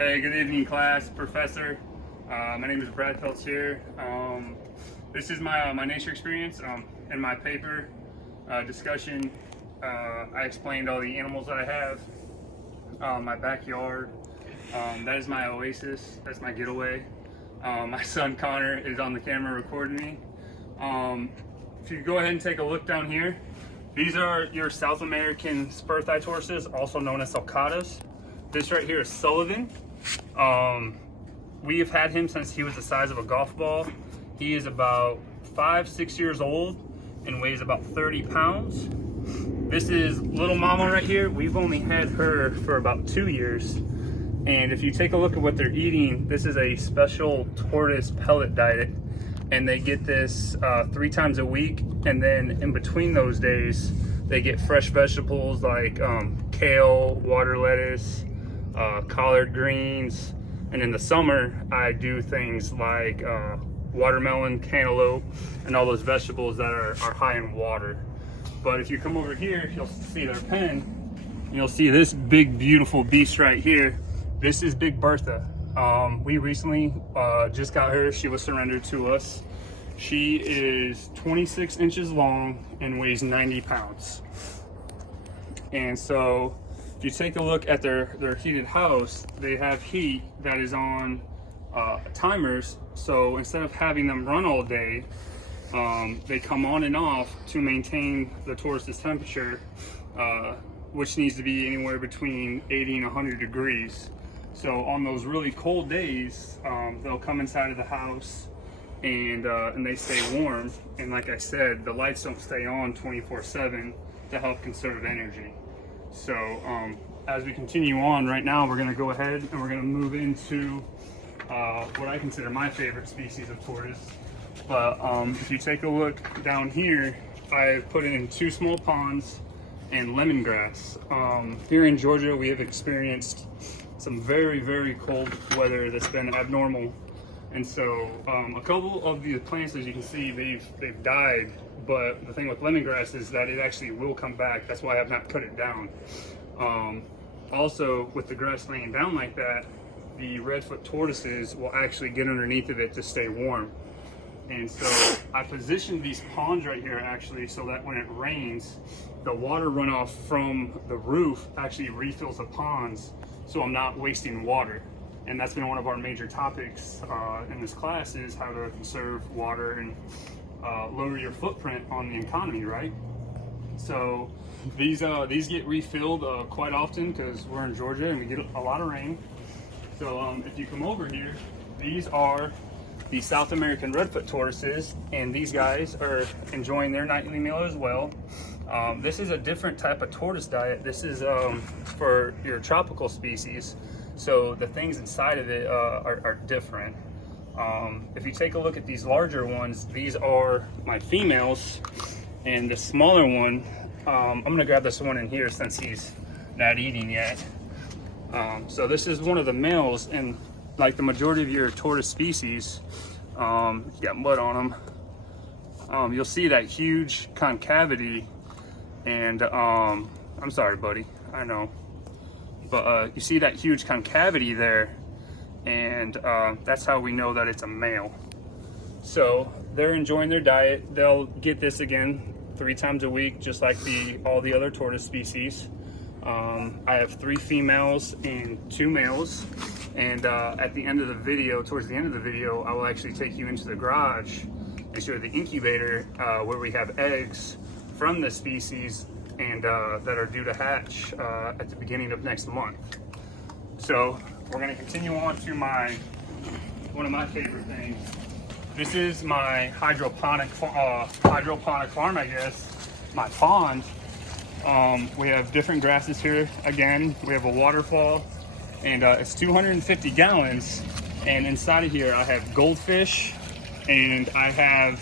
Hey, good evening, class, professor. My name is Brad Peltier. This is my nature experience. In my paper discussion, I explained all the animals that I have, my backyard. That is my oasis. That's my getaway. My son Connor is on the camera recording me. If you go ahead and take a look down here, these are your South American spur-thigh tortoises, also known as sulcatas. This right here is Sullivan. We have had him since he was the size of a golf ball. He is about 5-6 years old and weighs about 30 pounds. This is little mama right here. We've only had her for about 2 years. And if you take a look at what they're eating, this is a special tortoise pellet diet. And they get this 3 times a week. And then in between those days, they get fresh vegetables like kale, water lettuce, collard greens, and in the summer I do things like watermelon, cantaloupe, and all those vegetables that are high in water. But if you come over here, you'll see their pen. You'll see this big beautiful beast right here. This is Big Bertha. We recently just got her. She was surrendered to us. She is 26 inches long and weighs 90 pounds. And so if you take a look at their heated house, they have heat that is on timers. So instead of having them run all day, they come on and off to maintain the tortoise's temperature, which needs to be anywhere between 80 and 100 degrees. So on those really cold days, they'll come inside of the house and they stay warm. And like I said, the lights don't stay on 24/7 to help conserve energy. So as we continue on right now, we're going to go ahead and we're going to move into what I consider my favorite species of tortoise. But if you take a look down here, I've put in 2 small ponds and lemongrass. Here in Georgia, we have experienced some very cold weather that's been abnormal. And so a couple of the plants, as you can see, they've died. But the thing with lemongrass is that it actually will come back. That's why I have not cut it down. Also, with the grass laying down like that, the redfoot tortoises will actually get underneath of it to stay warm. And so I positioned these ponds right here actually so that when it rains, the water runoff from the roof actually refills the ponds, so I'm not wasting water. And that's been one of our major topics in this class, is how to conserve water and lower your footprint on the economy, right? So these get refilled quite often because we're in Georgia and we get a lot of rain. So if you come over here, these are the South American redfoot tortoises, and these guys are enjoying their nightly meal as well. This is a different type of tortoise diet. This is for your tropical species. So the things inside of it are different. If you take a look at these larger ones, these are my females, and the smaller one, I'm gonna grab this one in here since he's not eating yet. So this is one of the males, and like the majority of your tortoise species, you got mud on them. You'll see that huge concavity, and I'm sorry, buddy, I know. But you see that huge concavity there, and that's how we know that it's a male. So they're enjoying their diet. They'll get this again 3 times a week, just like all the other tortoise species. I have 3 females and 2 males, and at the end of the video, towards the end of the video, I will actually take you into the garage and show you the incubator where we have eggs from this species and that are due to hatch at the beginning of next month. So we're going to continue on to one of my favorite things. This is my hydroponic farm, I guess, my pond. We have different grasses here. Again, we have a waterfall, and it's 250 gallons. And inside of here, I have goldfish, and I have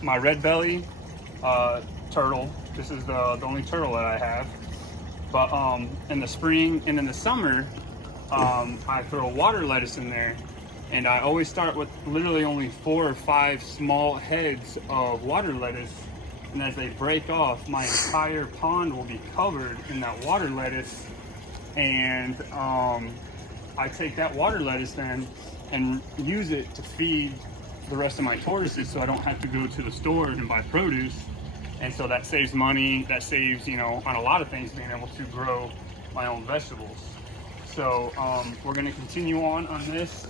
my red belly turtle. This is the only turtle that I have. But in the spring and in the summer, I throw water lettuce in there, and I always start with literally only 4 or 5 small heads of water lettuce. And as they break off, my entire pond will be covered in that water lettuce. And I take that water lettuce then and use it to feed the rest of my tortoises, so I don't have to go to the store and buy produce. And so that saves money, that saves, you know, on a lot of things, being able to grow my own vegetables. So we're going to continue on this.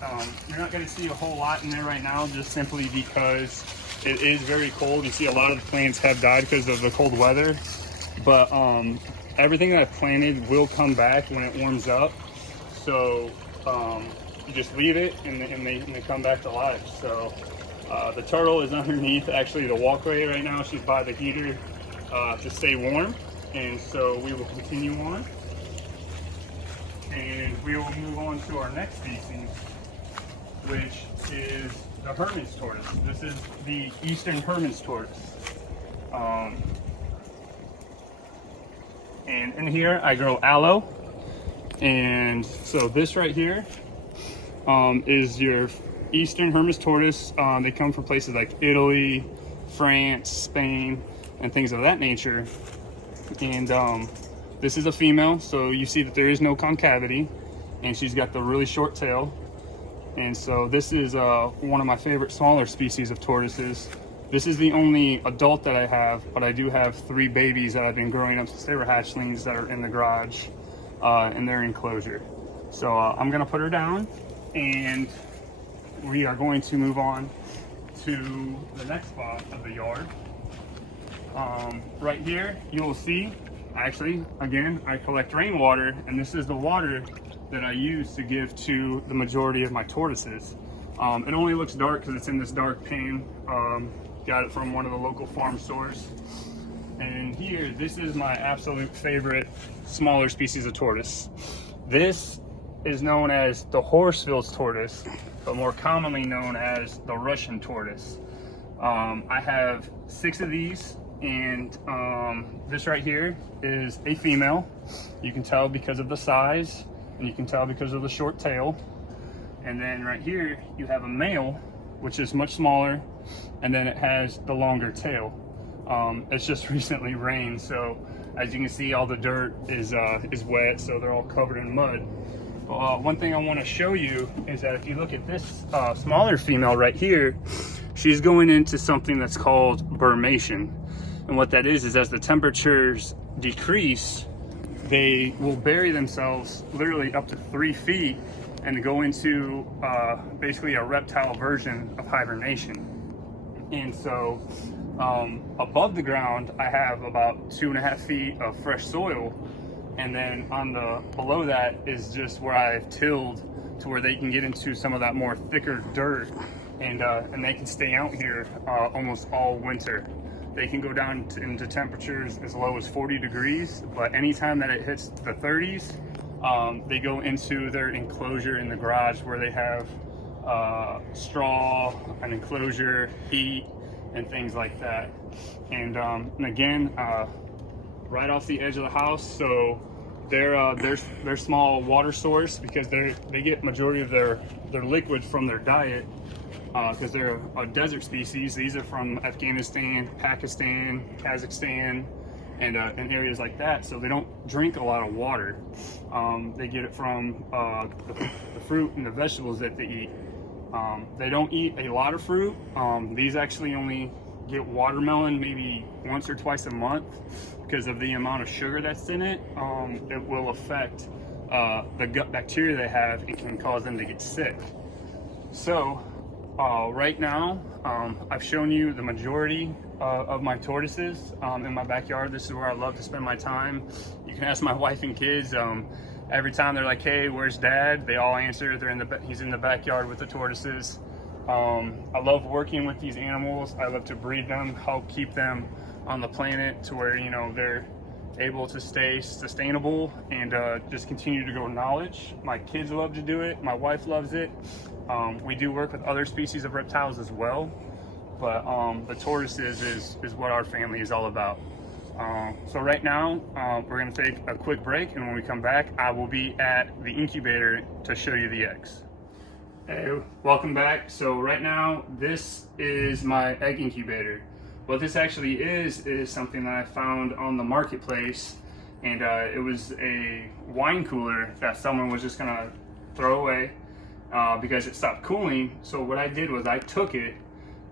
You're not going to see a whole lot in there right now, just simply because it is very cold. You see a lot of the plants have died because of the cold weather, but everything that I've planted will come back when it warms up. So you just leave it and they come back to life. So the turtle is underneath actually the walkway right now. She's by the heater to stay warm. And so we will continue on. And we will move on to our next species, which is the Hermann's tortoise. This is the eastern Hermann's tortoise. And in here I grow aloe. And so this right here is your eastern Hermann's tortoise. They come from places like Italy, France, Spain, and things of that nature. And this is a female, so you see that there is no concavity, and she's got the really short tail. And so this is one of my favorite smaller species of tortoises. This is the only adult that I have, but I do have 3 babies that I've been growing up since they were hatchlings that are in the garage in their enclosure. So I'm gonna put her down, and we are going to move on to the next spot of the yard. Right here, you will see, actually, again, I collect rainwater, and this is the water that I use to give to the majority of my tortoises. It only looks dark because it's in this dark pan. Got it from one of the local farm stores. And here, this is my absolute favorite smaller species of tortoise. This is known as the Horsfield's tortoise, but more commonly known as the Russian tortoise. I have 6 of these. And this right here is a female. You can tell because of the size, and you can tell because of the short tail. And then right here you have a male, which is much smaller, and then it has the longer tail. It's just recently rained, so as you can see, all the dirt is wet, so they're all covered in mud. One thing I want to show you is that if you look at this smaller female right here, she's going into something that's called Burmation. And what that is as the temperatures decrease, they will bury themselves literally up to 3 feet and go into basically a reptile version of hibernation. And so above the ground, I have about 2.5 feet of fresh soil. And then on the below that is just where I've tilled to where they can get into some of that more thicker dirt, and they can stay out here almost all winter. They can go down into temperatures as low as 40 degrees, but anytime that it hits the 30s, they go into their enclosure in the garage where they have straw, an enclosure, heat, and things like that. And again, right off the edge of the house, so they're small water source, because they get majority of their liquid from their diet. Because they're a desert species. These are from Afghanistan, Pakistan, Kazakhstan, and areas like that. So they don't drink a lot of water. They get it from the fruit and the vegetables that they eat. They don't eat a lot of fruit. These actually only get watermelon maybe once or twice a month because of the amount of sugar that's in it. It will affect the gut bacteria they have and can cause them to get sick. So right now, I've shown you the majority of my tortoises in my backyard. This is where I love to spend my time. You can ask my wife and kids. Every time they're like, "Hey, where's Dad?" They all answer, he's in the backyard with the tortoises. I love working with these animals. I love to breed them, help keep them on the planet to where, you know, they're able to stay sustainable and just continue to grow knowledge. My kids love to do it. My wife loves it. We do work with other species of reptiles as well, but the tortoises is what our family is all about. So right now, we're gonna take a quick break, and when we come back, I will be at the incubator to show you the eggs. Hey, welcome back. So right now, this is my egg incubator. What this actually is something that I found on the marketplace, and it was a wine cooler that someone was just gonna throw away because it stopped cooling. So what I did was I took it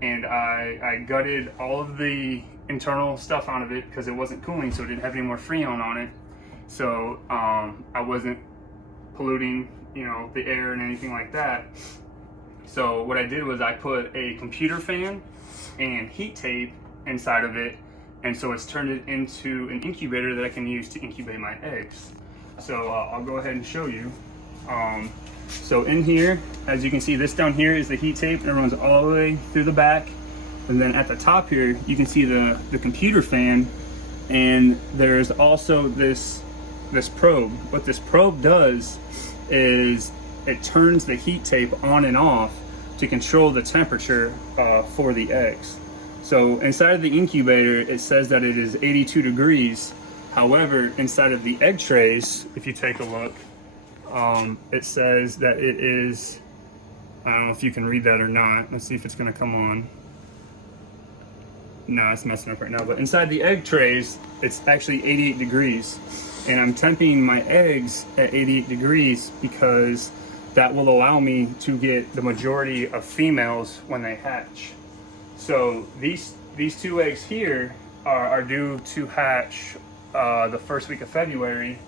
and I gutted all of the internal stuff out of it because it wasn't cooling, so it didn't have any more Freon on it. So I wasn't polluting, you know, the air and anything like that. So what I did was I put a computer fan and heat tape inside of it, and so it's turned it into an incubator that I can use to incubate my eggs. So I'll go ahead and show you. So in here, as you can see, this down here is the heat tape, and it runs all the way through the back. And then at the top here, you can see the computer fan, and there's also this probe. What this probe does is it turns the heat tape on and off to control the temperature for the eggs. So inside of the incubator, it says that it is 82 degrees. However, inside of the egg trays, if you take a look, it says that it is, I don't know if you can read that or not. Let's see if it's gonna come on. No, it's messing up right now. But inside the egg trays, it's actually 88 degrees. And I'm temping my eggs at 88 degrees because that will allow me to get the majority of females when they hatch. So these two eggs here are due to hatch the first week of February,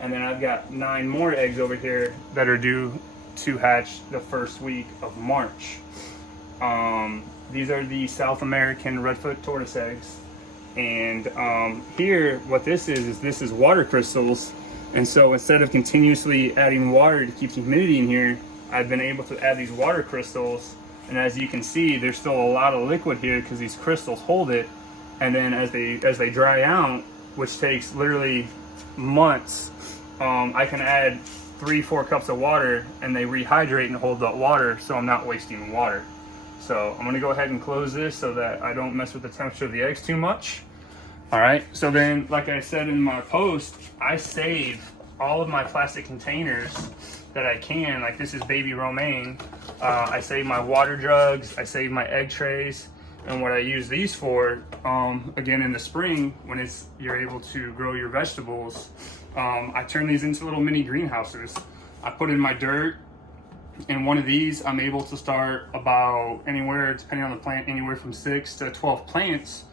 and then I've got 9 more eggs over here that are due to hatch the first week of March. These are the South American redfoot tortoise eggs, and here what this is water crystals. And so instead of continuously adding water to keep the humidity in here, I've been able to add these water crystals. And as you can see, there's still a lot of liquid here because these crystals hold it. And then as they dry out, which takes literally months, I can add 3-4 cups of water and they rehydrate and hold that water, so I'm not wasting water. So I'm gonna go ahead and close this so that I don't mess with the temperature of the eggs too much. All right, so then, like I said in my post, I save all of my plastic containers that I can. Like this is baby romaine. I save my water jugs, I save my egg trays, and what I use these for, again in the spring when you're able to grow your vegetables, I turn these into little mini greenhouses. I put in my dirt. In one of these, I'm able to start about anywhere, depending on the plant, anywhere from 6 to 12 plants.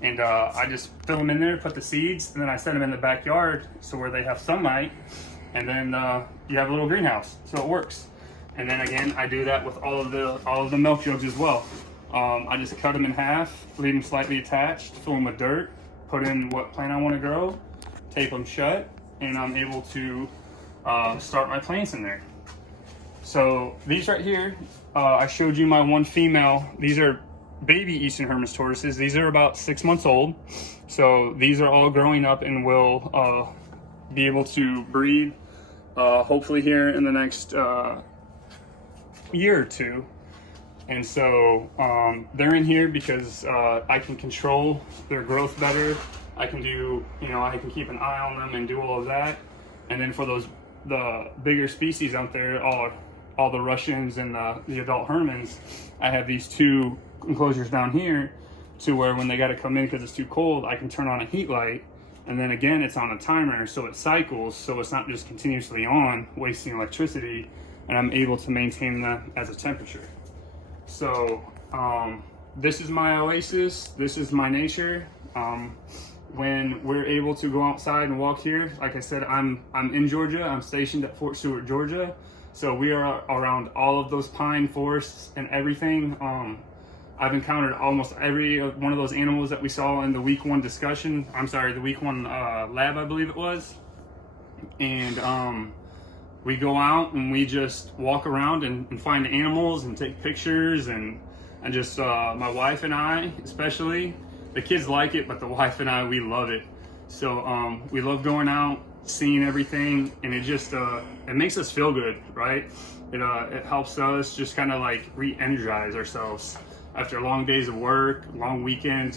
And I just fill them in there, put the seeds, and then I set them in the backyard so where they have sunlight, and then you have a little greenhouse, so it works. And then again, I do that with all of the milk jugs as well. I just cut them in half, leave them slightly attached, fill them with dirt, put in what plant I want to grow, tape them shut, and I'm able to start my plants in there. So these right here, I showed you my one female. These are baby Eastern Hermes tortoises. These are about 6 months old. So these are all growing up and will be able to breed hopefully here in the next year or two. And so they're in here because I can control their growth better. I can do, I can keep an eye on them and do all of that. And then for the bigger species out there, all the Russians and the adult Hermans, I have these 2 enclosures down here to where when they got to come in because it's too cold, I can turn on a heat light, and then again it's on a timer, so it cycles, so it's not just continuously on, wasting electricity, and I'm able to maintain that as a temperature. So this is my oasis, this is my nature. When we're able to go outside and walk here, like I said, I'm in Georgia. I'm stationed at Fort Stewart, Georgia. So we are around all of those pine forests and everything. I've encountered almost every one of those animals that we saw in the week 1 discussion. I'm sorry, the week 1 lab, I believe it was. And we go out and we just walk around and find animals and take pictures and just my wife and I, especially. The kids like it, but the wife and I, we love it. So we love going out, seeing everything, and it just it makes us feel good, right? It helps us just kind of like re-energize ourselves after long days of work, long weekends,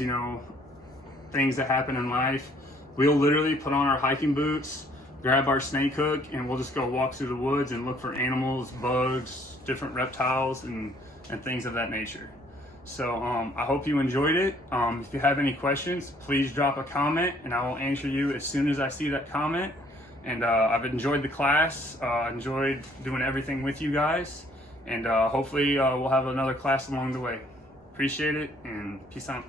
things that happen in life. We'll literally put on our hiking boots, grab our snake hook, and we'll just go walk through the woods and look for animals, bugs, different reptiles, and things of that nature. So I hope you enjoyed it. If you have any questions, please drop a comment and I will answer you as soon as I see that comment. And I've enjoyed the class, enjoyed doing everything with you guys, and hopefully we'll have another class along the way. Appreciate it, and peace out.